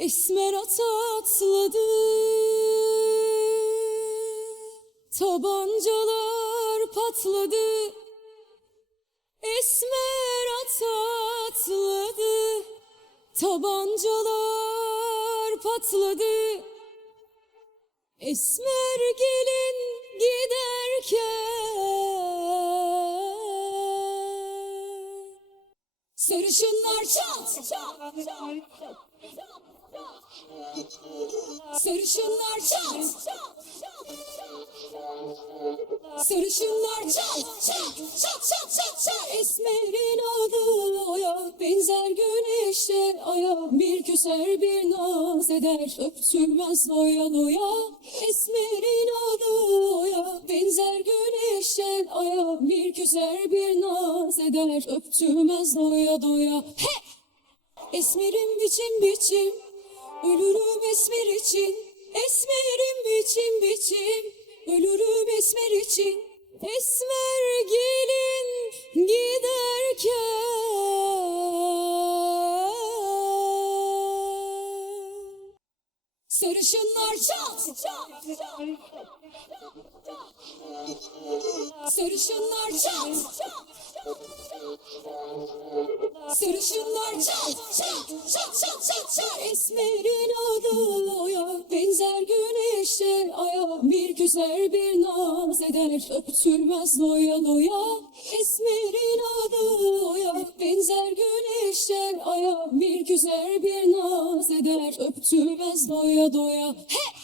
Esmer ata atladı Tabancalar patladı. Esmer ata atladı Tabancalar patladı. Esmer gelin giderken. Sarışınlar çat çat çat Sarışınlar çat. Sarışınlar çat. Çat çat çat çat çat. Esmerin adı oya benzer güneşe aya Bir küser bir naz eder öptürmez doya doya. Esmerin adı oya benzer güneşe aya Bir küser bir naz eder öptürmez doya doya. He! Esmerim biçim biçim Ölürüm esmer için Esmerim biçim biçim. Ölürüm esmer için Esmer gelin giderken. Sarışınlar çat çat Sarışınlar çat Sarışınlar çat çat çat çat çat çat. Esmerin adı oya benzer güneşe aya. Bir güzel bir naz eder öptürmez doya doya. Esmerin adı oya benzer güneşe aya. Bir güzel bir naz eder öptürmez doya doya. He!